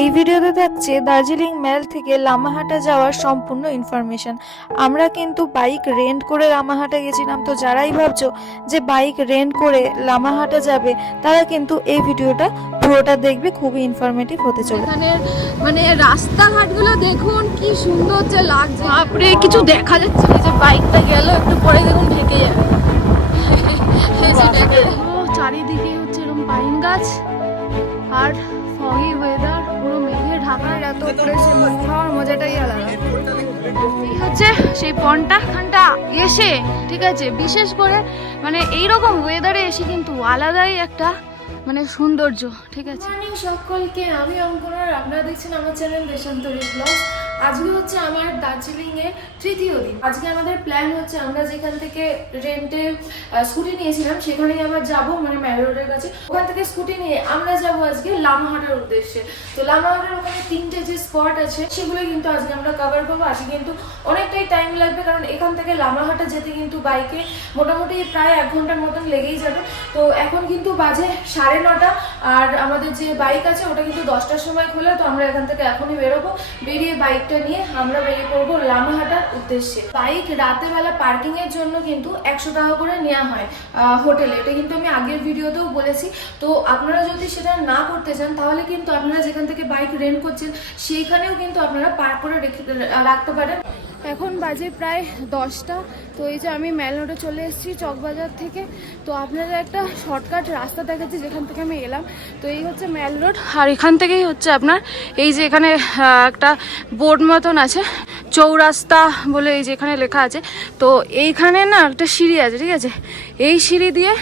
এই ভিডিওতে থাকছে দার্জিলিং মেল থেকে লামাহাটা যাওয়ার সম্পূর্ণ ইনফরমেশন। আমরা কিন্তু বাইক রেন্ট করে লামাহাটা গেছিলাম, তো যারাই ভাবছো যে বাইক রেন্ট করে লামাহাটা যাবে তারা কিন্তু এই ভিডিওটা পুরোটা দেখবে, খুবই ইনফরমেটিভ হতে চলেছে। এখানে মানে রাস্তাঘাটগুলো দেখুন কি সুন্দর যে লাগছে, বাপরে কিছু দেখা যাচ্ছে না। যে বাইকটা গেল একটু পরে দেখুন ঢেকে যাবে। চারিদিকে হচ্ছে এরকম পাইন গাছ আর ফগি ওয়েদার, পুরো মেঘে ঢাকার এত করে সে মুখ খাওয়ার মজাটাই আলাদা। এই হচ্ছে সেই পন্টা খানটা এসে, ঠিক আছে, বিশেষ করে মানে এইরকম ওয়েদারে এসে কিন্তু আলাদাই একটা মানে সৌন্দর্য, ঠিক আছে। মর্নিং সকলকে, আমি অঙ্কনা, আপনারা দেখছেন আমার চ্যানেল দেশান্তরী ব্লগ। আজকে হচ্ছে আমার দার্জিলিং এর তৃতীয় দিন। আজকে আমাদের প্ল্যান হচ্ছে আমরা যেখান থেকে রেন্টে স্কুটি নিয়েছিলাম সেখানেই আবার যাব, মানে মেল রোডের কাছে। ওখান থেকে স্কুটি নিয়ে আমরা যাব আজকে লামাহাটার উদ্দেশ্যে। তো লামাহাটার ওখানে 3টে যে স্পট আছে সেগুলো কিন্তু আজকে আমরা কভার করবো। আজকে কিন্তু অনেকটাই টাইম লাগবে, কারণ এখান থেকে লামাহাটা যেতে কিন্তু বাইকে মোটামুটি প্রায় 1 ঘন্টার মতন লেগেই যাবে। তো এখন কিন্তু বাজে 9:30, আর আমাদের যে বাইক আছে ওটা কিন্তু 10টার সময় খোলে। তো আমরা এখান থেকে এখনই বেরোবো, বেরিয়ে বাইকটা নিয়ে আমরা বেরিয়ে পড়বো লামাহাটার উদ্দেশ্যে। বাইক রাতে বেলা পার্কিং এর জন্য কিন্তু 100 টাকা করে নেওয়া হয় হোটেলে। এটা কিন্তু আমি আগের ভিডিওতেও বলেছি। তো আপনারা যদি সেটা না করতে চান তাহলে কিন্তু আপনারা যেখান থেকে বাইক রেন্ট করছেন সেইখানেও কিন্তু আপনারা পার্ক করে রাখতে পারেন। এখন বাজে প্রায় 10টা। তো এই যে আমি মেল রোডে চলে এসেছি চকবাজার থেকে। তো আপনারা একটা শর্টকাট রাস্তা দেখাচ্ছি যেখান থেকে আমি এলাম। তো এই হচ্ছে মেল রোড, আর এখান থেকেই হচ্ছে আপনার এই যে এখানে একটা বোর্ড মতন আছে, চৌরাস্তা বলে এই যে এখানে লেখা আছে। তো এইখানে না একটা সিঁড়ি আছে, ঠিক আছে, এই সিঁড়ি দিয়ে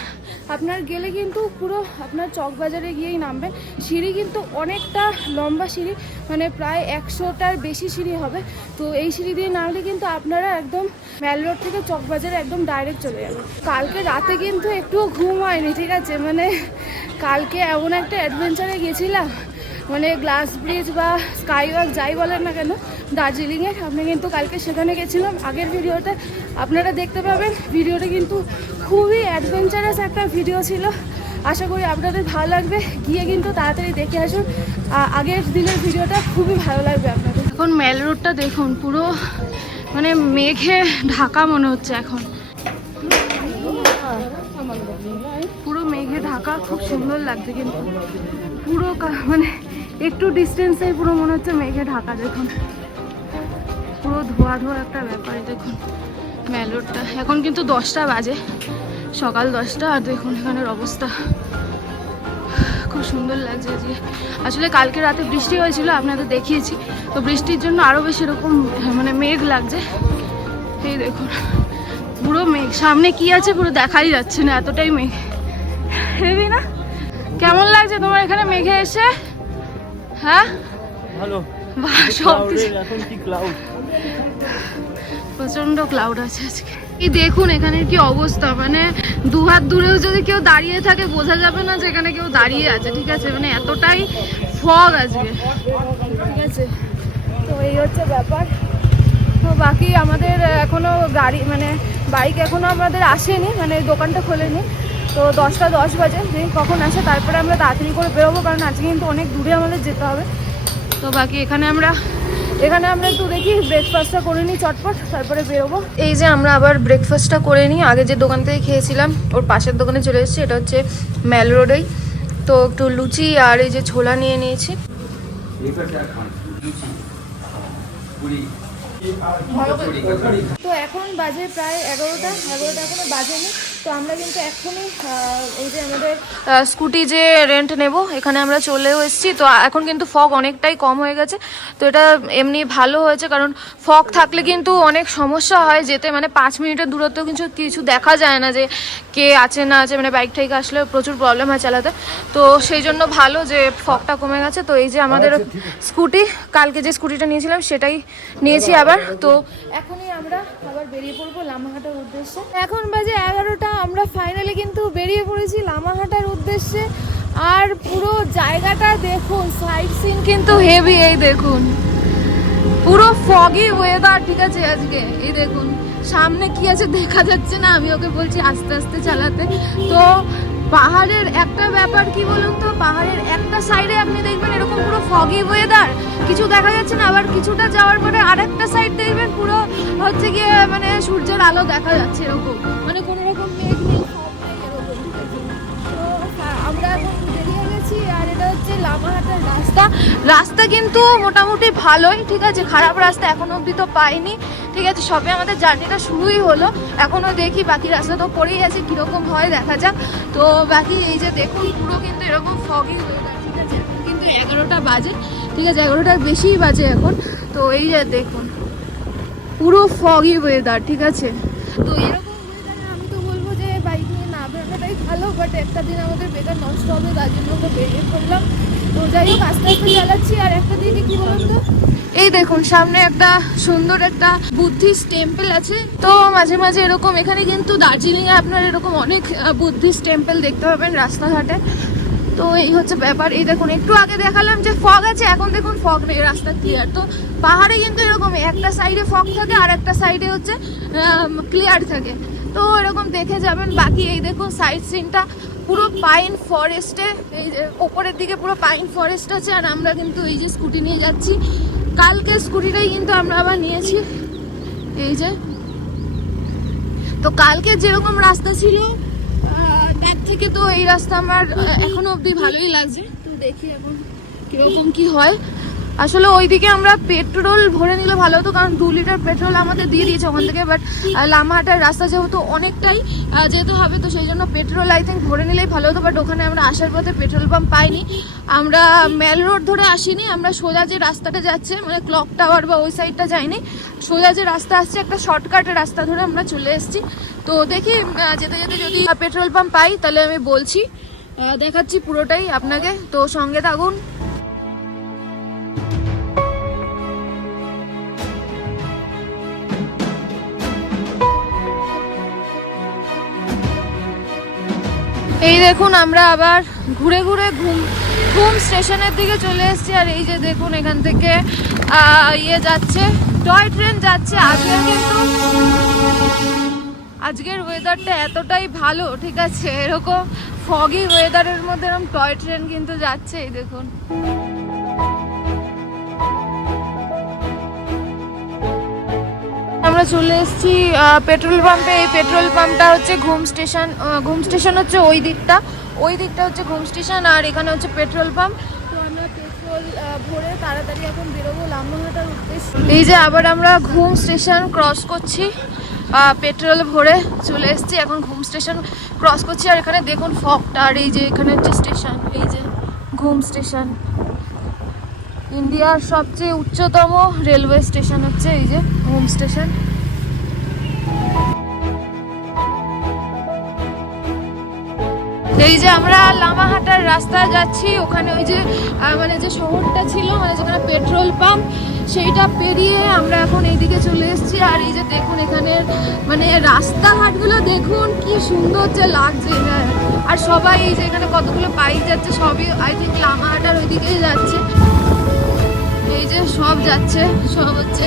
আপনার গেলে কিন্তু পুরো আপনার চকবাজারে গিয়েই নামবেন। সিঁড়ি কিন্তু অনেকটা লম্বা সিঁড়ি, মানে প্রায় 100টার বেশি সিঁড়ি হবে। তো এই সিঁড়ি দিয়ে নামলে কিন্তু আপনারা একদম মেল রোড থেকে চকবাজারে একদম ডাইরেক্ট চলে যাবেন। কালকে রাতে কিন্তু একটুও ঘুম হয়নি, ঠিক আছে, মানে কালকে এমন একটা অ্যাডভেঞ্চারে গেছিলাম, মানে গ্লাস ব্রিজ বা স্কাই ওয়াক যাই বলেন না কেন দার্জিলিংয়ে, আপনি কিন্তু কালকে সেখানে গেছিলাম। আগের ভিডিওতে আপনারা দেখতে পাবেন। ভিডিওটা কিন্তু খুবই অ্যাডভেঞ্চারাস একটা ভিডিও ছিল। আশা করি আপনাদের ভালো লাগবে, গিয়ে কিন্তু তাড়াতাড়ি দেখে আসুন। আগের দিনের ভিডিওটা খুবই ভালো লাগবে আপনাদের। এখন মেল রোডটা দেখুন, পুরো মানে মেঘে ঢাকা মনে হচ্ছে এখন, পুরো মেঘে ঢাকা, খুব সুন্দর লাগছে কিন্তু পুরো মানে একটু ডিস্টেন্সে পুরো মনে হচ্ছে মেঘে ঢাকা। দেখুন পুরো ধোয়া ধোয়া একটা ব্যাপার। দেখুন মেল রোডটা এখন কিন্তু 10টা বাজে, সকাল 10টা, আর দেখুন এখানের অবস্থা খুব সুন্দর লাগছে। যে আসলে কালকে রাতে বৃষ্টি হয়েছিল, আপনাদের দেখিয়েছি। তো বৃষ্টির জন্য আরও বেশি এরকম মানে মেঘ লাগছে। এই দেখুন পুরো মেঘ, সামনে কি আছে পুরো দেখাই যাচ্ছে না, এতটাই মেঘ। হেবি না? কেমন লাগছে তোমার এখানে মেঘে এসে? হ্যাঁ ভালো, সব এখন কি ক্লাউড, প্রচন্ড ক্লাউড আছে আজকে। এই দেখুন এখানের কি অবস্থা, মানে 2 হাত দূরেও যদি কেউ দাঁড়িয়ে থাকে বোঝা যাবে না যে এখানে কেউ দাঁড়িয়ে আছে, ঠিক আছে, মানে এতটাই ফগ আজকে, ঠিক আছে। তো এই হচ্ছে ব্যাপার। তো বাকি আমাদের এখনো গাড়ি মানে বাইক এখনো আমাদের আসেনি, মানে দোকানটা খোলেনি। তো 10টা 10 বাজে, দেখি কখন আসে, তারপরে আমরা তাড়াতাড়ি করে বেরোবো, কারণ আজকে কিন্তু অনেক দূরে আমাদের যেতে হবে। তো বাকি এখানে আমরা একটু দেখি ব্রেকফাস্টটা করে নিই চটপট, তারপরে বেরোবো। এই যে আমরা আবার ব্রেকফাস্টটা করে নিই, আগে যে দোকান থেকে খেয়েছিলাম ওর পাশের দোকানে চলে এসেছি, এটা হচ্ছে মেল রোডেই। তো একটু লুচি আর এই যে ছোলা নিয়ে নিয়েছি। তো এখন বাজে প্রায় 11টা এখনো বাজেনি। তো আমরা কিন্তু এখনই এই যে আমাদের স্কুটি যে রেন্ট নেব এখানে আমরা চলেও এসেছি। তো এখন কিন্তু ফগ অনেকটাই কম হয়ে গেছে। তো এটা এমনি ভালো হয়েছে, কারণ ফগ থাকলে কিন্তু অনেক সমস্যা হয় যেতে, মানে 5 মিনিটের দূরত্ব কিছু দেখা যায় না যে কে আছে না আছে, মানে বাইক টাইক আসলে প্রচুর প্রবলেম হয় চালাতে। তো সেই জন্য ভালো যে ফগটা কমে গেছে। তো এই যে আমাদের স্কুটি, কালকে যে স্কুটিটা নিয়েছিলাম সেটাই নিয়েছি আবার। তো এখনই আমরা আবার বেরিয়ে পড়বো লামাহাটার উদ্দেশ্যে। এখন বাজে 11টা, আমরা ফাইনালি কিন্তু বেরিয়ে পড়েছি লামাহাটার উদ্দেশ্যে। আর পুরো জায়গাটা দেখুন, সাইড সিন কিন্তু হেভি। এই দেখুন পুরো ফগি ওয়েদার, ঠিক আছে আজকে। এই দেখুন সামনে কি আছে দেখা যাচ্ছে না, আমি ওকে বলছি আস্তে আস্তে চালাতে। তো পাহাড়ের একটা ব্যাপার কি বলুন তো, পাহাড়ের একটা সাইডে আপনি দেখবেন এরকম পুরো ফগি ওয়েদার, কিছু দেখা যাচ্ছে না, আবার কিছুটা যাওয়ার পরে আরেকটা সাইড দেখবেন পুরো হচ্ছে গিয়ে মানে সূর্যের আলো দেখা যাচ্ছে এরকম, মানে কোনো রকম মেঘ নেই, ফগ নেই এরকম। তো আমরা এখন বেরিয়ে গেছি আর এটা হচ্ছে লামাহাটার রাস্তা। রাস্তা কিন্তু মোটামুটি ভালোই, ঠিক আছে, খারাপ রাস্তা এখনো অবধি তো পাইনি, ঠিক আছে, সবে আমাদের জার্নিটা শুরুই হলো, এখনো দেখি বাকি রাস্তা তো পড়েই আছে, কিরকম হয় দেখা যাক। তো বাকি এই যে দেখুন পুরো কিন্তু এরকম ফগি ওয়েদার, ঠিক আছে, এখন কিন্তু 11টা বাজে, ঠিক আছে, 11টার বেশিই বাজে এখন। তো এই যে দেখুন পুরো ফগি ওয়েদার, ঠিক আছে। তো এরকম ওয়েদারে আমি তো বলবো যে বাইক নিয়ে না বেরোনোটাই ভালো, বাট একটা দিন আমাদের বেকার নষ্ট হবে, তার জন্য আমরা বেরিয়ে পড়লাম। তো যাই হোক আস্তে আস্তে চালাচ্ছি। আর একটা দিকে কি বলুন তো, এই দেখুন সামনে একটা সুন্দর একটা বুদ্ধিস্ট টেম্পল আছে। তো মাঝে মাঝে এরকম এখানে কিন্তু দার্জিলিং এ আপনার এরকম অনেক বুদ্ধিস্ট টেম্পল দেখতে পাবেন রাস্তাঘাটে। তো এই হচ্ছে ব্যাপার। এই দেখুন একটু আগে দেখালাম যে ফগ আছে, এখন দেখুন ফগ নেই, রাস্তা ক্লিয়ার। তো পাহাড়ে কিন্তু এরকমই একটা সাইডে ফগ থাকে আর একটা সাইডে হচ্ছে ক্লিয়ার থাকে, তো এরকম দেখে যাবেন। বাকি এই দেখুন সাইড সিনটা পুরো পাইন ফরেস্টে, এই যে ওপরের দিকে পুরো পাইন ফরেস্ট আছে। আর আমরা কিন্তু এই যে স্কুটি নিয়ে যাচ্ছি, কালকে স্কুটিটাই কিন্তু আমরা আবার নিয়েছি, এই যে। তো কালকে যেরকম রাস্তা ছিল তার থেকে তো এই রাস্তা আমার এখনো অবধি ভালোই লাগছে। তো দেখি এখন কিরকম কি হয়। আসলে ওইদিকে আমরা পেট্রোল ভরে নিলে ভালো হতো, কারণ 2 লিটার পেট্রোল আমাদের দিয়ে দিয়েছে ওখান থেকে, বাট লামাহাটার রাস্তা যেহেতু অনেকটাই যেতে হবে, তো সেই জন্য পেট্রোল আই থিঙ্ক ভরে নিলেই ভালো হতো। বাট ওখানে আমরা আসার পথে পেট্রোল পাম্প পাইনি, আমরা মেল রোড ধরে আসিনি, আমরা সোজা যে রাস্তাটা যাচ্ছে মানে ক্লক টাওয়ার বা ওই সাইডটা যাইনি, সোজা যে রাস্তা আসছে একটা শর্টকাটের রাস্তা ধরে আমরা চলে এসেছি। তো দেখি যেতে যেতে যদি পেট্রোল পাম্প পাই তাহলে আমি বলছি, দেখাচ্ছি পুরোটাই আপনাকে, তো সঙ্গে থাকুন। এই দেখুন আমরা আবার ঘুরে ঘুরে ঘুম স্টেশনের দিকে চলে এসেছি। আর এই যে দেখুন এখান থেকে ইয়ে যাচ্ছে, টয় ট্রেন যাচ্ছে। আজকের ওয়েদারটা এতটাই ভালো, ঠিক আছে, এরকম ফগি ওয়েদারের মধ্যে এরকম টয় ট্রেন কিন্তু যাচ্ছে, এই দেখুন। আমরা চলে এসেছি পেট্রোল পাম্পে। এই পেট্রোল পাম্পটা হচ্ছে ঘুম স্টেশন হচ্ছে ওই দিকটা হচ্ছে ঘুম স্টেশন, আর এখানে হচ্ছে পেট্রোল পাম্প। তো আমরা পেট্রোল ভরে তাড়াতাড়ি এখন বেরোবো লামাহাটার উদ্দেশ্যে। এই যে আবার আমরা ঘুম স্টেশন ক্রস করছি, পেট্রোল ভরে চলে এসেছি, এখন ঘুম স্টেশন ক্রস করছি। আর এখানে দেখুন ফগটা, আর এই যে এখানে হচ্ছে স্টেশন, এই যে ঘুম স্টেশন, ইন্ডিয়ার সবচেয়ে উচ্চতম রেলওয়ে স্টেশন হচ্ছে এই যে ঘুম স্টেশন। এই যে আমরা লামাহাটার রাস্তায় যাচ্ছি, ওখানে ওই যে মানে যে শহরটা ছিল মানে যেখানে পেট্রোল পাম্প, সেইটা পেরিয়ে আমরা এখন এইদিকে চলে এসেছি। আর এই যে দেখুন এখানের মানে রাস্তাঘাটগুলো দেখুন কি সুন্দর যে লাগছে। হ্যাঁ, আর সবাই এই যে এখানে কতগুলো বাইক যাচ্ছে, সবই আই থিঙ্ক লামাহাটার ওইদিকেই যাচ্ছে। এই যে সব যাচ্ছে, সব হচ্ছে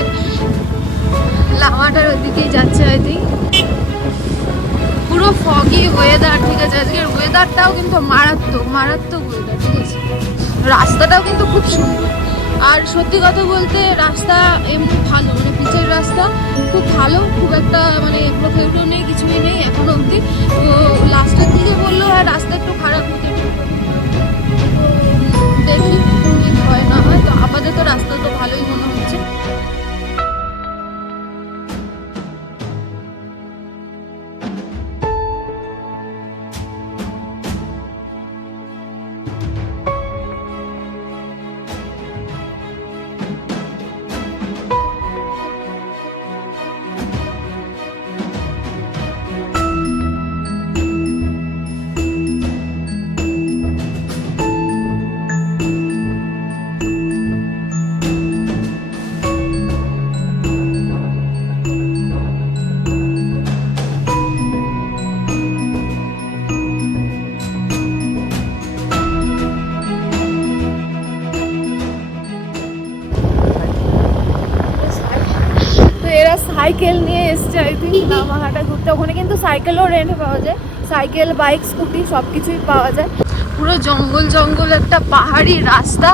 লামাহাটার ওইদিকেই যাচ্ছে আই থিঙ্ক। পুরো ফগি ওয়েদার, ঠিক আছে, আজকের ওয়েদারটাও কিন্তু মারাত্মক ওয়েদার, ঠিক আছে, রাস্তাটাও কিন্তু খুব সুন্দর। আর সত্যি কথা বলতে রাস্তা এমনি ভালো, মানে পিচের রাস্তা খুব ভালো, খুব একটা মানে প্রোফেউটো নেই, কিছুই নেই এখনো অবধি। তো লাস্টের দিকে বললো হ্যাঁ রাস্তা একটু খারাপ হতে, দেখি কি হয় না হয়। তো আপাতত রাস্তা তো ভালোই মনে হচ্ছে। সাইকেল নিয়ে এসছে আই থিঙ্ক লামাহাটা ঘুরতে। ওখানে কিন্তু সাইকেলও রেন্ট পাওয়া যায়, সাইকেল বাইক স্কুটি সব কিছুই পাওয়া যায়। পুরো জঙ্গল জঙ্গল একটা পাহাড়ি রাস্তা,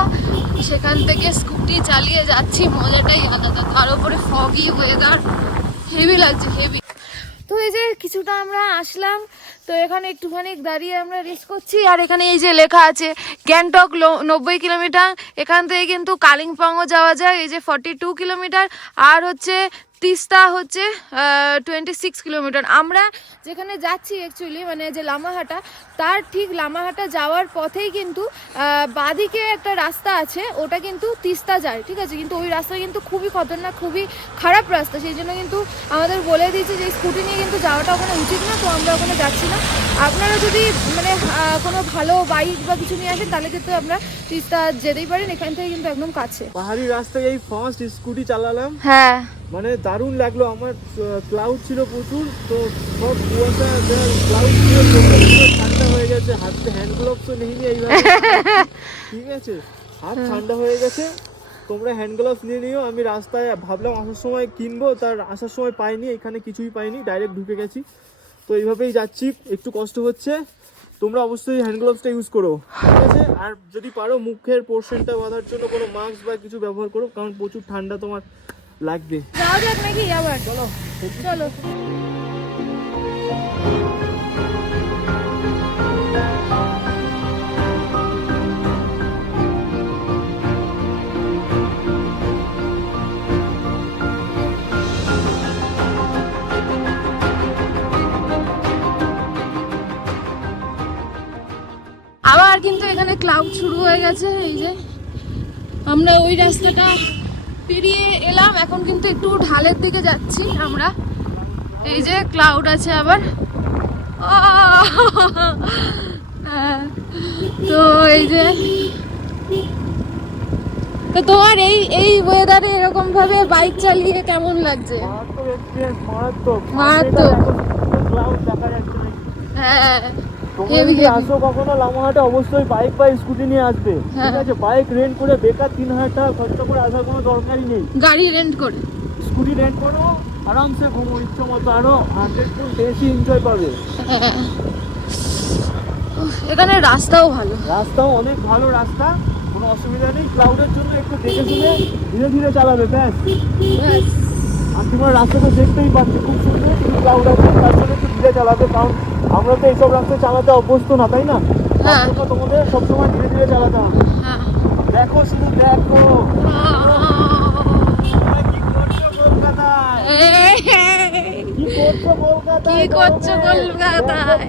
সেখান থেকে স্কুটি চালিয়ে যাচ্ছি, মজাটাই আলাদা। তার উপরে ফগি ওয়েদার, হেভি লাগছে হেভি। তো এই যে কিছুটা আমরা আসলাম, তো এখানে একটুখানি দাঁড়িয়ে আমরা রেস্ট করছি। আর এখানে এই যে লেখা আছে গ্যাংটক 90 কিলোমিটার, এখান থেকে কিন্তু কালিম্পংও যাওয়া যায়, এই যে 42 কিলোমিটার। আর হচ্ছে তিস্তা হচ্ছে 26 কিলোমিটার। আমরা যেখানে যাচ্ছি অ্যাকচুয়ালি মানে যে লামাহাটা, তার ঠিক লামাহাটা যাওয়ার পথেই কিন্তু বাঁদিকে একটা রাস্তা আছে, ওটা কিন্তু তিস্তা যায়, ঠিক আছে। কিন্তু ওই রাস্তা কিন্তু খুবই খতরনাক, খুবই খারাপ রাস্তা, সেই জন্য কিন্তু আমাদের বলে দিয়েছে যে স্কুটি নিয়ে কিন্তু যাওয়াটা ওখানে উচিত না, তো আমরা ওখানে যাচ্ছি না। আপনারা যদি মানে কোনো ভালো বাইক বা কিছু নিয়ে আসেন তাহলে কিন্তু আমরা তিস্তা যেতেই পারেন, এখান থেকে কিন্তু একদম কাছে। পাহাড়ি রাস্তায় এই ফার্স্ট স্কুটি চালালাম, হ্যাঁ মানে দারুণ লাগলো। আমার ক্লাউড ছিল প্রচুর, তো সব কুয়াশা ক্লাউড ছিল, ঠান্ডা হয়ে গেছে। হাতে হ্যান্ড গ্লোভসও নেইনি এইভাবে, ঠিক আছে, হাত ঠান্ডা হয়ে গেছে। তোমরা হ্যান্ড গ্লোভস নিয়ে নিও। আমি রাস্তায় ভাবলাম আসার সময় কিনবো, তার আসার সময় পাইনি, এখানে কিছুই পাইনি, ডাইরেক্ট ঢুকে গেছি। তো এইভাবেই যাচ্ছি, একটু কষ্ট হচ্ছে। তোমরা অবশ্যই হ্যান্ড গ্লোভসটা ইউজ করো, ঠিক আছে। আর যদি পারো মুখের পোর্শনটা বাঁধার জন্য কোনো মাস্ক বা কিছু ব্যবহার করো, কারণ প্রচুর ঠান্ডা তোমার লাগবে। যাওয়া যাক নাকি আবার? চলো চলো। আবার কিন্তু এখানে ক্লাউড শুরু হয়ে গেছে। এই যে আমরা ওই রাস্তাটা পেরিয়ে এলাম, এখন কিন্তু একটু ঢালের দিকে যাচ্ছি আমরা। এই যে ক্লাউড আছে আবার। তো এই যে, তো তোমার এই ওয়েদারে এরকম ভাবে বাইক চালিয়ে কেমন লাগছে? মারাত্মক। হ্যাঁ তোমরা যদি আসো কখনো লামাহাটে, অবশ্যই বাইক বা স্কুটি নিয়ে আসবে, ঠিক আছে। বাইক রেন্ট করে বেকার 3000 টাকা খরচা করে আসার কোনো দরকারই নেই। গাড়ি রেন্ট করে স্কুটি রেন্ট করো, আরামসে ঘুমো ইচ্ছে মতো, আরো 100 গুণ বেশি এনজয় পাবে। এখানে রাস্তাও ভালো, রাস্তাও অনেক ভালো রাস্তা, কোনো অসুবিধা নেই। ক্লাউডের জন্য একটু দেখে শুনে ধীরে ধীরে চালাবে, ব্যাস। আর তোমার রাস্তা তো দেখতেই পাচ্ছি খুব সুন্দর, কিন্তু ক্লাউড আছে, তার জন্য একটু ধীরে চালাবে, কারণ আমরা তো এইসব রাস্তায় চালাতে অভ্যস্ত না, তাই না? তোমাদের সবসময় ধীরে ধীরে চালাতে হবে। দেখো শুধু দেখো কি করছো কলকাতায়, কি করছো কলকাতায়,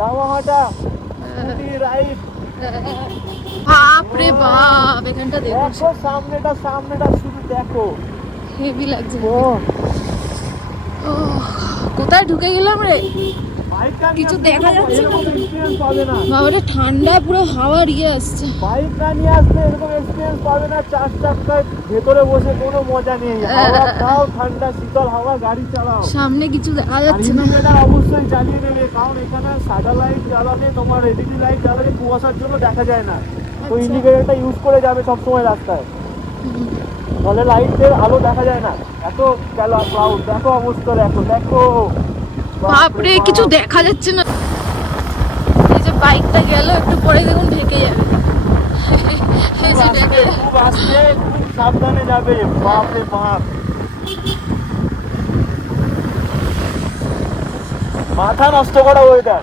লামাহাটা স্কুটি রাইড। বাপ রে বাপ, এখানটা দেখো, সামনেটা শুধু দেখো, হেভি লাগছে। কোথায় ঢুকে গেলাম রে, কিছু দেখা যাচ্ছে না। বাবারে ঠান্ডা, পুরো হাওয়ার আসছে। বাইক না নিয়ে আসলে এরকম এক্সপিরিয়েন্স পাবে না। 4 চাকায় ভেতরে বসে কোনো মজা নেই। হাওয়া খাও, ঠান্ডা শীতল হাওয়া, গাড়ি চালাও। সামনে কিছু দেখা যাচ্ছে না। এটা অবশ্যই জ্বালিয়ে নেবে, কারণ এখানে সাদা লাইট জ্বালালে, তোমার এলইডি লাইট জ্বালালে কুয়াশার জন্য দেখা যায় না। তো ইন্ডিকেটরটা ইউজ করে যাবে সবসময় রাস্তায়, তাহলে লাইটের আলো দেখা যায় না। এত ক্লাউড, দেখো অবস্থা, দেখো দেখো, বাপরে কিছু দেখা যাচ্ছে না। এই যে বাইকটা গেল, একটু পরে দেখুন ঢেকে যাবে। খুব আস্তে, খুব সাবধানে যাবে, বাপরে বাপ। মাথা নষ্ট করা ওয়েদার,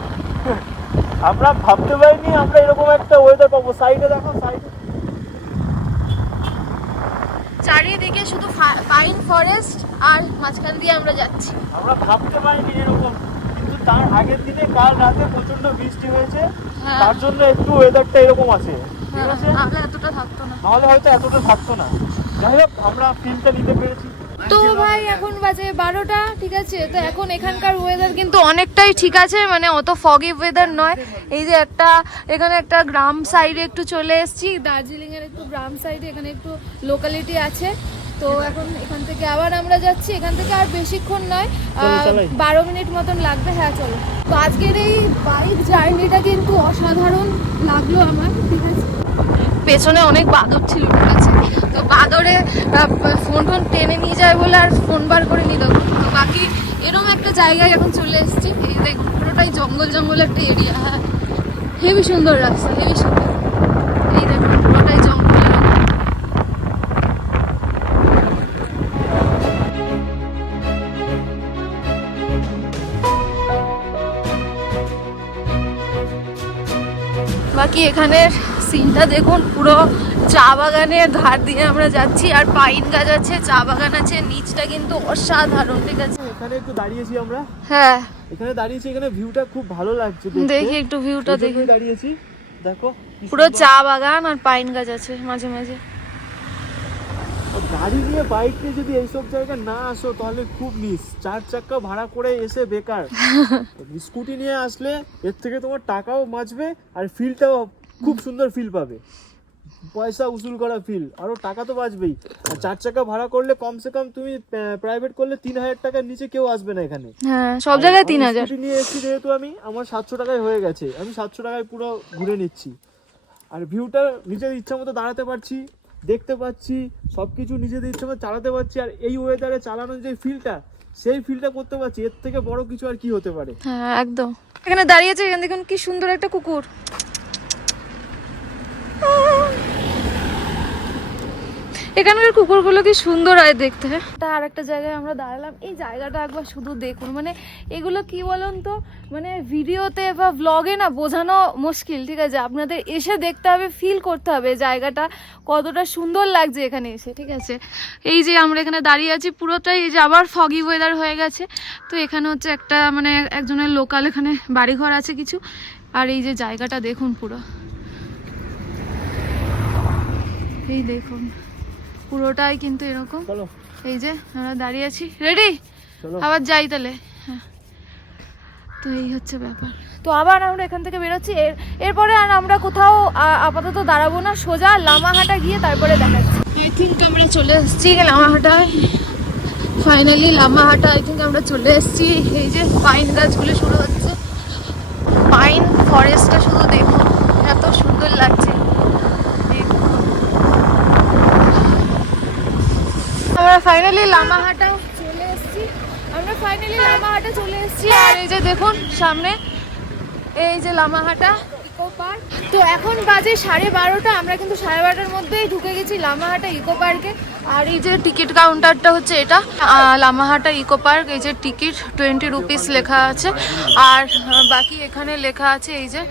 আমরা ভাবতে পারিনি আমরা এরকম একটা ওয়েদার পাবো। সাইডে দেখো, সাইডে চারিদিকে শুধু পাইন ফরেস্ট, আর মাঝখান দিয়ে আমরা যাচ্ছি। আমরা ভাবতে পারিনি এরকম, কিন্তু তার আগের দিনে কাল রাতে প্রচন্ড বৃষ্টি হয়েছে, তার জন্য একটু ওয়েদারটা এরকম আছে, ঠিক আছে। নাহলে এতটা থাকতো না, নাহলে হয়তো এতটা থাকতো না। যাই হোক, আমরা ফিল্মটা নিতে পেরেছি। তো ভাই এখন বাজে 12টা, ঠিক আছে। তো এখন এখানকার ওয়েদার কিন্তু অনেকটাই ঠিক আছে, মানে অত ফগি ওয়েদার নয়। এই যে এখানে একটা গ্রাম সাইডে একটু চলে এসেছি, দার্জিলিং এর একটু গ্রাম সাইডে, এখানে একটু লোকালিটি আছে। তো এখন এখান থেকে আবার আমরা যাচ্ছি, এখান থেকে আর বেশিক্ষণ নয়, 12 মিনিট মতন লাগবে। হ্যাঁ চলো। তো আজকের এই বাইক জার্নিটা কিন্তু অসাধারণ লাগলো আমার, ঠিক আছে। পেছনে অনেক বাদর ছিল, ঠিক আছে? তো বাদরে ফোন টেনে নিয়ে যায় বলে আর ফোন বার করে নিল। তো বাকি এরকম একটা জায়গায় এখন চলে এসেছি। এই দেখুন পুরোটাই জঙ্গল একটা এরিয়া। হ্যাঁ, হেবি সুন্দর রাস্তা, হেবি সুন্দর। এই দেখুন পুরোটাই জঙ্গল। বাকি এখানের সিনটা দেখুন, পুরো চা বাগানের ধার দিয়ে আমরা যাচ্ছি, আর পাইন গাছ আছে, চা বাগান আছে, নিচটা কিন্তু অসাধারণ, ঠিক আছে? এখানে একটু দাঁড়িয়েছি আমরা, হ্যাঁ এখানে দাঁড়িয়েছি, এখানে ভিউটা খুব ভালো লাগছে দেখতে। দেখি একটু ভিউটা এই দেখি। জন্যই দাঁড়িয়েছি, দেখো কি পুরো সুন্দর। চা বাগান আর পাইন গাছ আছে মাঝে মাঝে। গাড়ি নিয়ে বাইক নিয়ে যদি এইসব জায়গায় না আসো তাহলে খুব মিস। 4 চাকা ভাড়া করে এসে বেকার। স্কুটি নিয়ে আসলে এর থেকে তোমার টাকাও বাঁচবে আর ফিলটাও খুব সুন্দর ফিল পাবে। পয়সা উসুল করা ফিল, আরো টাকা তো বাঁচবেই। আর 4 চাকা ভাড়া করলে কমসে কম তুমি প্রাইভেট করলে 3000 টাকার নিচে কেউ আসবে না এখানে। হ্যাঁ, সব জায়গায় 3000। স্কুটি নিয়ে এসেছি যেহেতু আমার 700 টাকায় হয়ে গেছে, আমি 700 টাকায় পুরো ঘুরে নিচ্ছি। আর ভিউটা নিজের ইচ্ছা মতো দাঁড়াতে পারছি, দেখতে পাচ্ছি, সবকিছু নিজেদের ইচ্ছা মতো চালাতে পারছি। আর এই ওয়েদারে চালানোর যে ফিলটা, সেই ফিলটা করতে পারছি। এর থেকে বড় কিছু আর কি হতে পারে? হ্যাঁ একদম। এখানে দাঁড়িয়েছে, এখানে দেখুন কি সুন্দর একটা কুকুর। এখানকার কুকুরগুলো কি সুন্দর হয় দেখতে। আর একটা জায়গায় আমরা দাঁড়ালাম, এই জায়গাটা একবার শুধু দেখুন। মানে এগুলো কি বলুন তো, মানে ভিডিওতে বা ব্লগে না বোঝানো মুশকিল, ঠিক আছে? আপনাদের এসে দেখতে হবে, ফিল করতে হবে জায়গাটা কতটা সুন্দর লাগছে এখানে এসে, ঠিক আছে? এই যে আমরা এখানে দাঁড়িয়ে আছি, পুরোটাই এই যে আবার ফগি ওয়েদার হয়ে গেছে। তো এখানে হচ্ছে একটা মানে একজনের লোকাল এখানে বাড়িঘর আছে কিছু। আর এই যে জায়গাটা দেখুন পুরো, এই দেখুন পুরোটাই কিন্তু এরকম। চলো এই যে আমরা দাঁড়িয়ে আছি, রেডি? চলো আবার যাই তাহলে। হ্যাঁ, তো এই হচ্ছে ব্যাপার। তো আবার আমরা এখান থেকে বেরোচ্ছি। এরপরে আর আমরা কোথাও আপাতত দাঁড়াবো না, সোজা লামাহাটা গিয়ে তারপরে দেখাচ্ছি। আই থিঙ্ক আমরা চলে এসেছি লামাহাটায়। ফাইনালি লামাহাটা আই থিঙ্ক আমরা চলে এসেছি। এই যে পাইন গাছগুলো শুরু হচ্ছে, পাইন ফরেস্টটা শুধু দেখুন, এত সুন্দর লাগছে। আমরা ফাইনালি লামাহাটা চলে এসেছি। আর এই যে দেখুন সামনে এই যে লামাহাটা ইকো পার্ক। তো এখন বাজে 12:30। আমরা কিন্তু 12:30টার মধ্যেই ঢুকে গেছি লামাহাটা ইকো পার্কে। আর এই যে টিকিট কাউন্টারটা হচ্ছে এটা লামাহাটা ইকো পার্ক। এই যে টিকিট 20 রুপিস লেখা আছে। আর বাকি এখানে লেখা আছে এই যে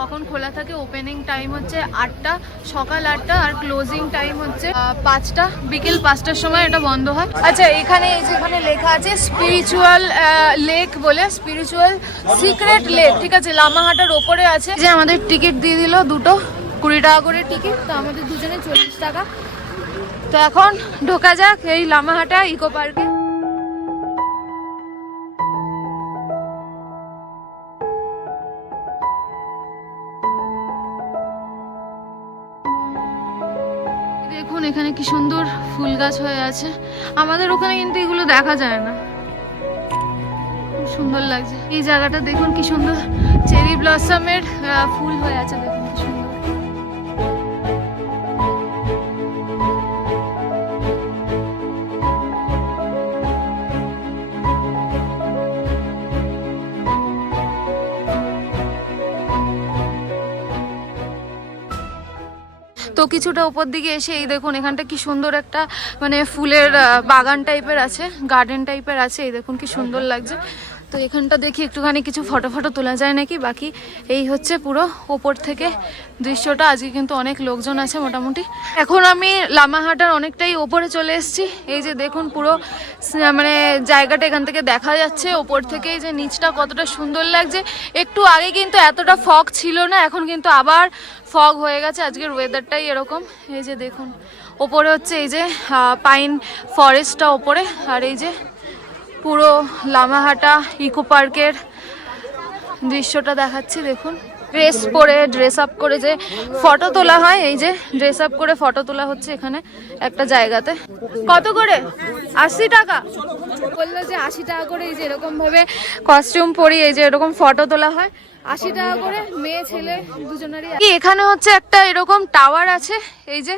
কখন খোলা থাকে। ওপেনিং টাইম হচ্ছে 8টা, সকাল 8টা, আর ক্লোজিং টাইম হচ্ছে 5টা, বিকেল 5টার সময় এটা বন্ধ হয়। আচ্ছা, এখানে এই যে এখানে লেখা আছে স্পিরিচুয়াল লেক বলে, স্পিরিচুয়াল সিক্রেট লেক, ঠিক আছে? লামাহাটার ওপরে আছে। যে আমাদের টিকিট দিয়ে দিল, দুটো 20 টাকা করে টিকিট, তো আমাদের দুজনে 40 টাকা। তো এখন ঢোকা যাক এই লামাহাটা ইকো পার্কে। দেখুন এখানে কি সুন্দর ফুল গাছ হয়ে আছে। আমাদের ওখানে কিন্তু এগুলো দেখা যায় না, খুব সুন্দর লাগছে। এই জায়গাটা দেখুন কি সুন্দর, চেরি ব্লসমের ফুল হয়ে আছে, দেখুন কি সুন্দর। তো কিছুটা উপর দিকে এসে এই দেখুন এখানটা কি সুন্দর একটা মানে ফুলের বাগান টাইপের আছে, গার্ডেন টাইপের আছে। এই দেখুন কি সুন্দর লাগছে। তো এখানটা দেখি একটুখানি কিছু ফটো তোলা যায় নাকি। বাকি এই হচ্ছে পুরো ওপর থেকে দৃশ্যটা। আজকে কিন্তু অনেক লোকজন আছে মোটামুটি। এখন আমি লামাহাটার অনেকটাই ওপরে চলে এসেছি। এই যে দেখুন পুরো মানে জায়গাটা এখান থেকে দেখা যাচ্ছে ওপর থেকে, এই যে নিচটা কতটা সুন্দর লাগছে। একটু আগে কিন্তু এতটা ফগ ছিল না, এখন কিন্তু আবার ফগ হয়ে গেছে। আজকের ওয়েদারটাই এরকম। এই যে দেখুন ওপরে হচ্ছে এই যে পাইন ফরেস্টটা ওপরে, আর এই যে পুরো লামাহাটা ইকো পার্কের দৃশ্যটা দেখাচ্ছি দেখুন। ড্রেস আপ করে যে ফটো তোলা হয়, এই যে ড্রেস আপ করে ফটো তোলা হচ্ছে এখানে একটা জায়গাতে। কত করে? 80 টাকা বললো যে 80 টাকা করে এই যে এরকম ভাবে কস্টিউম পরি এই যে এরকম ফটো তোলা হয়, 80 টাকা করে মেয়ে ছেলে দুজনেরই। এখানে হচ্ছে একটা এরকম টাওয়ার আছে, এই যে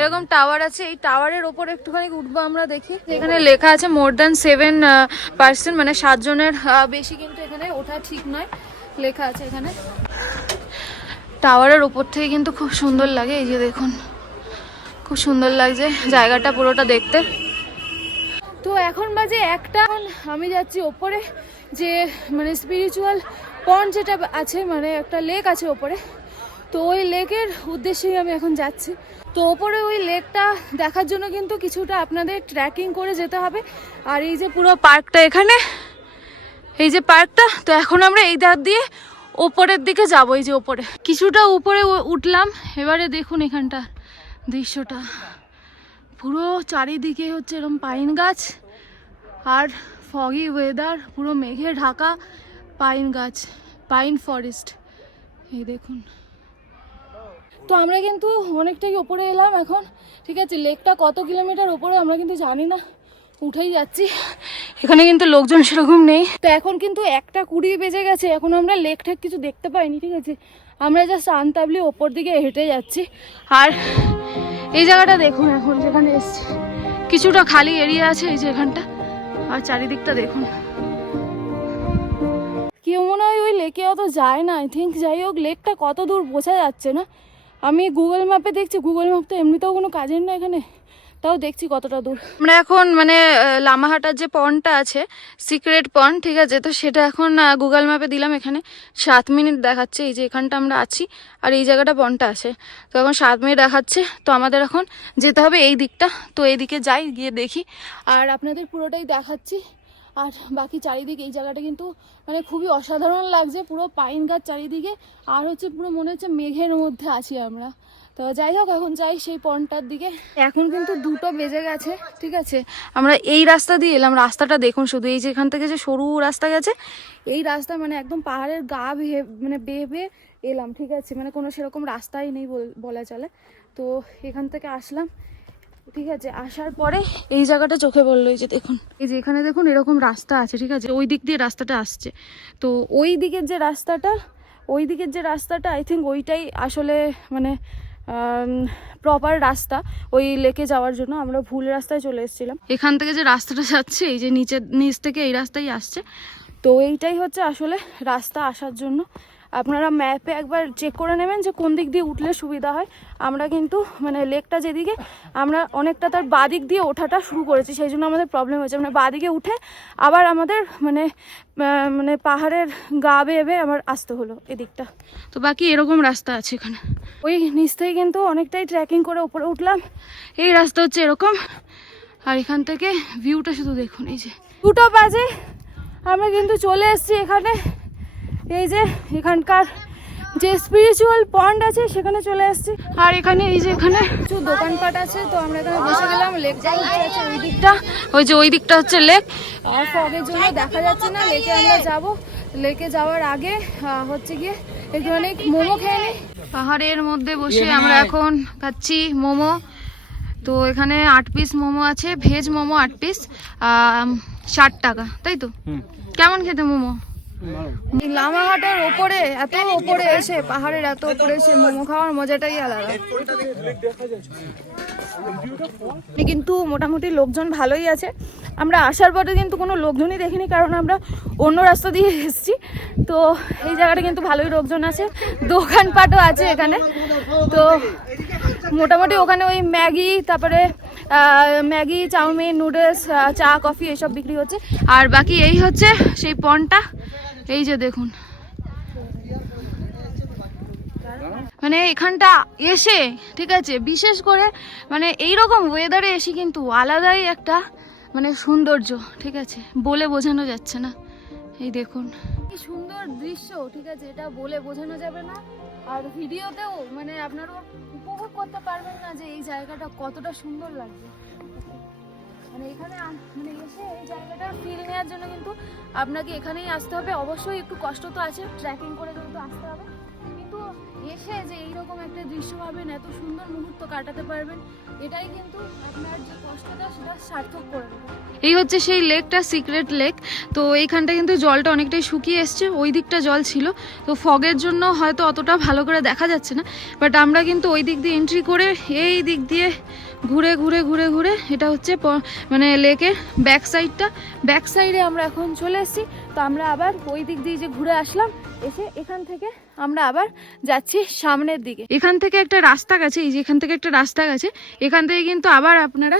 এরকম টাওয়ার আছে, এই টাওয়ারের ওপর একটুখানি উঠবো আমরা, দেখি। এখানে লেখা আছে মোর দ্যান 7%, মানে 7 জনের বেশি কিন্তু এখানে ওঠা ঠিক নয়, লেখা আছে এখানে। টাওয়ারের ওপর থেকে কিন্তু খুব সুন্দর লাগে, এই যে দেখুন খুব সুন্দর লাগছে জায়গাটা পুরোটা দেখতে। তো এখন বাজে 1টা, আমি যাচ্ছি ওপরে যে মানে স্পিরিচুয়াল পন্ড যেটা আছে, মানে একটা লেক আছে ওপরে, তো ওই লেকের উদ্দেশ্যেই আমি এখন যাচ্ছি। তো ওপরে ওই লেকটা দেখার জন্য কিন্তু কিছুটা আপনাদের ট্রেকিং করে যেতে হবে। আর এই যে পুরো পার্কটা এখানে, এই যে পার্কটা, তো এখন আমরা এই ধার দিয়ে ওপরের দিকে যাবো। এই যে ওপরে কিছুটা উপরে উঠলাম, এবারে দেখুন এখানটার দৃশ্যটা, পুরো চারিদিকে হচ্ছে এরকম পাইন গাছ আর ফগি ওয়েদার, পুরো মেঘে ঢাকা পাইন গাছ, পাইন ফরেস্ট, এই দেখুন। তো আমরা কিন্তু অনেকটাই ওপরে এলাম এখন, ঠিক আছে। লেকটা কত কিলোমিটার ওপরে আমরা কিন্তু জানি না, উঠেই যাচ্ছি। এখানে কিন্তু লোকজন সেরকম নেই। তো এখন কিন্তু 1:20 বেজে গেছে, এখন আমরা লেক ঠেক কিছু দেখতে পাইনি, ঠিক আছে। আমরা জাস্ট আনতাবলি ওপর দিকে হেঁটে যাচ্ছি। আর এই জায়গাটা দেখুন, এখন যেখানে এসছি কিছুটা খালি এরিয়া আছে, এই যে এখানটা, আর চারিদিকটা দেখুন। কেউ মনে হয় ওই লেকে অত যায় না, আই থিঙ্ক। যাই হোক, লেকটা কত দূর বোঝা যাচ্ছে না, আমি গুগল ম্যাপে দেখছি, গুগল ম্যাপ তো এমনিতেও কোনো কাজের না এখানে, তাও দেখছি কতটা দূর। আমরা এখন মানে লামাহাটার যে পন্ডটা আছে, সিক্রেট পন্ড, ঠিক আছে, তো সেটা এখন গুগল ম্যাপে দিলাম, এখানে 7 মিনিট দেখাচ্ছে, এই যে এখানটা আমরা আছি আর এই জায়গাটা পন্ডটা আছে, তো এখন 7 মিনিট দেখাচ্ছে। তো আমাদের এখন যেতে হবে এই দিকটা, তো এই দিকে যাই, গিয়ে দেখি আর আপনাদের পুরোটাই দেখাচ্ছি। আর বাকি চারিদিকে এই জায়গাটা কিন্তু মানে খুবই অসাধারণ লাগছে, পুরো পাইন গাছ চারিদিকে, আর হচ্ছে পুরো মনে হচ্ছে মেঘের মধ্যে আছি আমরা। তো যাই হোক, এখন যাই সেই পন্ডটার দিকে। এখন কিন্তু 2টো বেজে গেছে, ঠিক আছে। আমরা এই রাস্তা দিয়ে এলাম, রাস্তাটা দেখুন শুধু, এই যে এখান থেকে যে সরু রাস্তা গেছে, এই রাস্তা মানে একদম পাহাড়ের গা বেয়ে মানে বেয়ে এলাম, ঠিক আছে, মানে কোনো সেরকম রাস্তাই নেই বলা চলে। তো এখান থেকে আসলাম, ঠিক আছে। আসার পরে এই জায়গাটা চোখে পড়লো, এই যে দেখুন, এই যে এখানে দেখুন এরকম রাস্তা আছে, ঠিক আছে, ওই দিক দিয়ে রাস্তাটা আসছে। তো ওই দিকের যে রাস্তাটা আই থিঙ্ক ওইটাই আসলে মানে প্রপার রাস্তা ওই লেকে যাওয়ার জন্য। আমরা ভুল রাস্তায় চলে এসেছিলাম। এখান থেকে যে রাস্তাটা যাচ্ছে, এই যে নিচ থেকে এই রাস্তাই আসছে, তো এইটাই হচ্ছে আসলে রাস্তা আসার জন্য। আপনারা ম্যাপে একবার চেক করে নেবেন যে কোন দিক দিয়ে উঠলে সুবিধা হয়। আমরা কিন্তু মানে লেকটা যেদিকে, আমরা অনেকটা তার বাদিক দিয়ে ওঠাটা শুরু করেছি, সেই জন্য আমাদের প্রবলেম হয়েছে। মানে বাদিকে উঠে আবার আমাদের মানে পাহাড়ের গা বেয়ে আবার আসতে হলো এদিকটা। তো বাকি এরকম রাস্তা আছে এখানে, ওই নিচ থেকে কিন্তু অনেকটাই ট্রেকিং করে উপরে উঠলাম। এই রাস্তা হচ্ছে এরকম, আর এখান থেকে ভিউটা শুধু দেখুন। এই যে 2টো বাজে, আমরা কিন্তু চলে এসেছি এখানে, এই যে এখানকার যে স্পিরিচুয়াল পন্ড আছে সেখানে চলে এসেছি। আর এখানে এই যে এখানে কিছু দোকানপাট আছে, তো আমরা এখানে বসে গেলাম। লেকটা আছে ওই দিকটা, ওই দিকটা হচ্ছে লেক, আর ফগের জন্য দেখা যাচ্ছে না। লেকে আমরা যাব, লেকে যাওয়ার আগে হচ্ছে গিয়ে একটু অনেক মোমো খেয়ে নিই। পাহাড়ের মধ্যে বসে আমরা এখন খাচ্ছি মোমো। তো এখানে 8 পিস মোমো আছে, ভেজ মোমো 8 পিস, 60 টাকা, তাই তো? কেমন খেতে মোমো? লামাহাটার ওপরে, এত ওপরে এসে, পাহাড়ের এত ওপরে এসে মোমো খাওয়ার মজাটাই আলাদা। কিন্তু মোটামুটি লোকজন ভালোই আছে। আমরা আসার পরে কিন্তু কোনো লোকজনই দেখিনি, কারণ আমরা অন্য রাস্তা দিয়ে এসেছি। তো এই জায়গাটা কিন্তু ভালোই লোকজন আছে, দোকানপাটও আছে এখানে। তো মোটামুটি ওখানে ওই ম্যাগি, তারপরে ম্যাগি, চাউমিন, নুডলস, চা, কফি এসব বিক্রি হচ্ছে। আর বাকি এই হচ্ছে সেই পন্ডটা, এই যে দেখুন। মানে এখানটা এসে, ঠিক আছে, বিশেষ করে মানে এইরকম ওয়েদারে এসে কিন্তু আলাদাই একটা মানে সৌন্দর্য, ঠিক আছে, বলে বোঝানো যাচ্ছে না। এই দেখুন কি সুন্দর দৃশ্য, ঠিক আছে, এটা বলে বোঝানো যাবে না। আর ভিডিওতেও মানে আপনারা উপভোগ করতে পারবেন না যে এই জায়গাটা কতটা সুন্দর লাগবে। মানে এখানে মানে এসে এই জায়গাটা ফিল নেওয়ার জন্য কিন্তু আপনাকে এখানেই আসতে হবে। অবশ্যই একটু কষ্ট তো আছে, ট্রেকিং করে কিন্তু আসতে হবে, এসে যে এইরকম একটা দৃশ্য পাবেন, এত সুন্দর মুহূর্ত কাটাতে পারবেন, এটাই কিন্তু আপনার যে কষ্টটা সেটা সার্থক করে দেবে। এই হচ্ছে সেই লেকটা, সিক্রেট লেক। তো এইখানটা কিন্তু জলটা অনেকটাই শুকিয়ে এসছে, ওই দিকটা জল ছিল, তো ফগের জন্য হয়তো অতটা ভালো করে দেখা যাচ্ছে না, বাট আমরা কিন্তু ওই দিক দিয়ে এন্ট্রি করে এই দিক দিয়ে ঘুরে ঘুরে ঘুরে ঘুরে, এটা হচ্ছে মানে লেকের ব্যাক সাইডে আমরা এখন চলে এসেছি। তো আমরা আবার ওই দিক দিয়ে যে ঘুরে আসলাম, এসে এখান থেকে আমরা আবার যাচ্ছি সামনের দিকে। এখান থেকে একটা রাস্তা গেছে, এই যে এখান থেকে একটা রাস্তা গেছে, এখান থেকে কিন্তু আবার আপনারা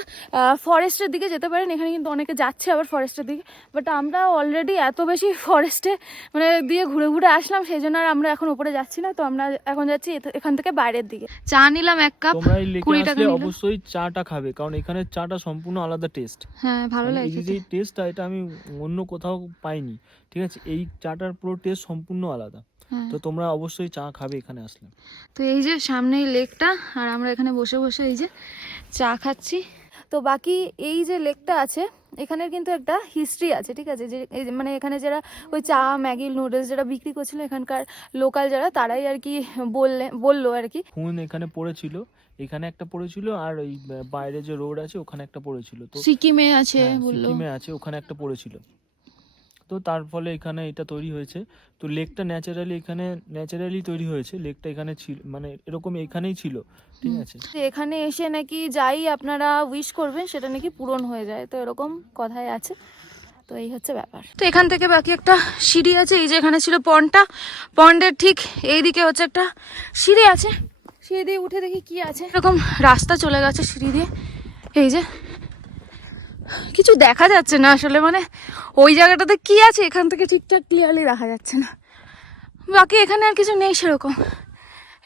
ফরেস্টের দিকে যেতে পারেন। এখানে কিন্তু অনেকে যাচ্ছে আবার ফরেস্টের দিকে, বাট আমরা অলরেডি এত বেশি ফরেস্টে মানে দিয়ে ঘুরে ঘুরে আসলাম, সেই জন্য আর আমরা এখন উপরে যাচ্ছি না। তো আমরা এখন যাচ্ছি এখান থেকে বাইরের দিকে। চা নিলাম 1 কাপ, তোমরা এই লেকে 20 টাকা আসলে নিলাম। অবশ্যই চাটা খাবে, কারণ এখানে চাটা সম্পূর্ণ আলাদা টেস্ট। হ্যাঁ, ভালো এই লাগছে। যে টেস্টটা, এটা আমি অন্য কোথাও পাইনি, ঠিক আছে? এই চাটার পুরো টেস্ট সম্পূর্ণ আলাদা। তো তোমরা অবশ্যই চা খাবে এখানে আসলে। তো এই যে সামনেই লেকটা, আর আমরা এখানে বসে বসে এই যে চা খাচ্ছি। তো বাকি এই যে লেকটা আছে, এখানের কিন্তু একটা হিস্ট্রি আছে, ঠিক আছে? যে মানে এখানে যারা ওই চা, ম্যাগি, নুডলস যারা বিক্রি করছিল, এখানকার লোকাল যারা, তারাই আর কি বললো আর কি। খুন এখানে পড়েছিল, এখানে একটা পড়েছিল, আর ওই বাইরে যে রোড আছে ওখানে একটা পড়েছিল। তো সিকিমে আছে বললো, সিকিমে আছে, ওখানে একটা পড়েছিল। তো তার ফলে এখানে এটা তৈরি হয়েছে। তো লেকটা ন্যাচারালি তৈরি হয়েছে। লেকটা এখানে ছিল, মানে এরকম এখানেই ছিল, ঠিক আছে? এখানে এসে নাকি যাই আপনারা উইশ করবেন সেটা নাকি পূরণ হয়ে যায়, তো এরকম কথাই আছে। তো এই হচ্ছে ব্যাপার। তো এখান থেকে বাকি একটা সিঁড়ি আছে, এই যে এখানে ছিল পন্ডের ঠিক এইদিকে হচ্ছে একটা সিঁড়ি আছে, সিঁড়ি দিয়ে উঠে দেখি কি আছে। এরকম রাস্তা চলে গেছে সিঁড়ি দিয়ে, এই যে কিছু দেখা যাচ্ছে না আসলে, মানে ওই জায়গাটাতে কি আছে এখান থেকে ঠিকঠাক ক্লিয়ারলি দেখা যাচ্ছে না। বাকি এখানে আর কিছু নেই সেরকম।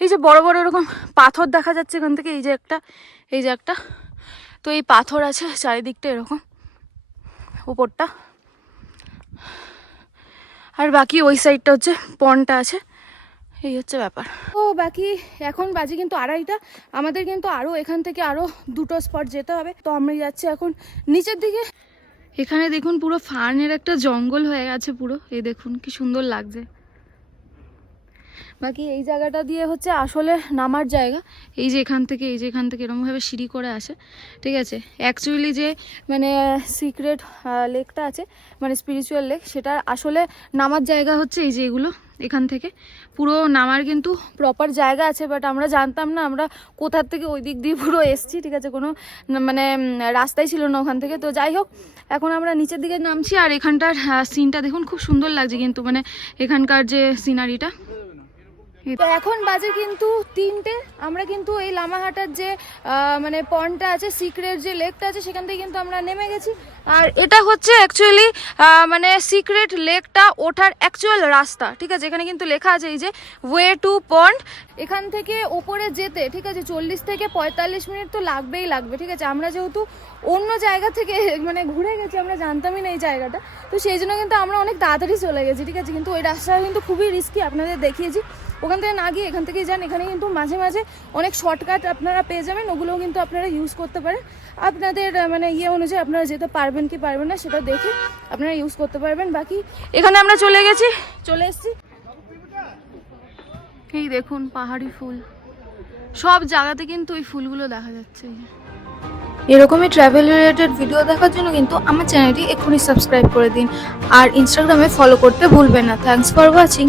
এই যে বড় বড় এরকম পাথর দেখা যাচ্ছে এখান থেকে, এই যে একটা তো এই পাথর আছে চারিদিকটা এরকম উপরটা, আর বাকি ওই সাইডটা হচ্ছে পন্ডটা আছে। এই হচ্ছে ব্যাপার। তো বাকি এখন বাজে কিন্তু 2:30, আমাদের কিন্তু আরও এখান থেকে আরও 2টো স্পট যেতে হবে। তো আমরা যাচ্ছি এখন নিচের দিকে। এখানে দেখুন পুরো ফার্নের একটা জঙ্গল হয়ে গেছে পুরো, এই দেখুন কি সুন্দর লাগছে। বাকি এই জায়গাটা দিয়ে হচ্ছে আসলে নামার জায়গা, এই যে এখান থেকে এরকমভাবে সিঁড়ি করে আসে, ঠিক আছে? অ্যাকচুয়ালি যে মানে সিক্রেট লেকটা আছে, মানে স্পিরিচুয়াল লেক, সেটার আসলে নামার জায়গা হচ্ছে এই যে এগুলো, এখান থেকে পুরো নামার কিন্তু প্রপার জায়গা আছে, বাট আমরা জানতাম না, আমরা কোথার থেকে ওই দিক দিয়ে পুরো এসছি, ঠিক আছে? কোনো মানে রাস্তাই ছিল না ওখান থেকে। তো যাই হোক, এখন আমরা নিচের দিকে নামছি, আর এখানটার সিনটা দেখুন খুব সুন্দর লাগছে কিন্তু, মানে এখানকার যে সিনারিটা। তো এখন বাজে কিন্তু 3টে, আমরা কিন্তু এই লামাহাটার যে মানে পন্ডটা আছে, সিক্রেট যে লেকটা আছে, সেখান থেকে কিন্তু আমরা নেমে গেছি। আর এটা হচ্ছে অ্যাকচুয়ালি মানে সিক্রেট লেকটা ওঠার অ্যাকচুয়াল রাস্তা, ঠিক আছে? এখানে কিন্তু লেখা আছে এই যে ওয়ে টু পন্ড। এখান থেকে ওপরে যেতে, ঠিক আছে, 40 থেকে 45 মিনিট তো লাগবে, ঠিক আছে? আমরা যেহেতু অন্য জায়গা থেকে মানে ঘুরে গেছি, আমরা জানতামই না এই জায়গাটা, তো সেই জন্য কিন্তু আমরা অনেক তাড়াতাড়ি চলে গেছি, ঠিক আছে? কিন্তু ওই রাস্তাটা কিন্তু খুবই রিস্কি, আপনাদের দেখিয়েছি। ওখান থেকে না গিয়ে এখান থেকেই যান। এখানে কিন্তু মাঝে মাঝে অনেক শর্টকাট আপনারা পেয়ে যাবেন, ওগুলোও কিন্তু আপনারা ইউজ করতে পারেন। আপনাদের মানে অনুযায়ী আপনারা যেতে পারবেন কি পারবেন না সেটা দেখে আপনারা ইউজ করতে পারবেন। বাকি এখানে আমরা চলে এসেছি। এই দেখুন পাহাড়ি ফুল, সব জায়গাতে কিন্তু ওই ফুলগুলো দেখা যাচ্ছে। এরকমই ট্রাভেল রিলেটেড ভিডিও দেখার জন্য কিন্তু আমার চ্যানেলটি এক্ষুনি সাবস্ক্রাইব করে দিন, আর ইনস্টাগ্রামে ফলো করতে ভুলবেন না। Thanks for watching.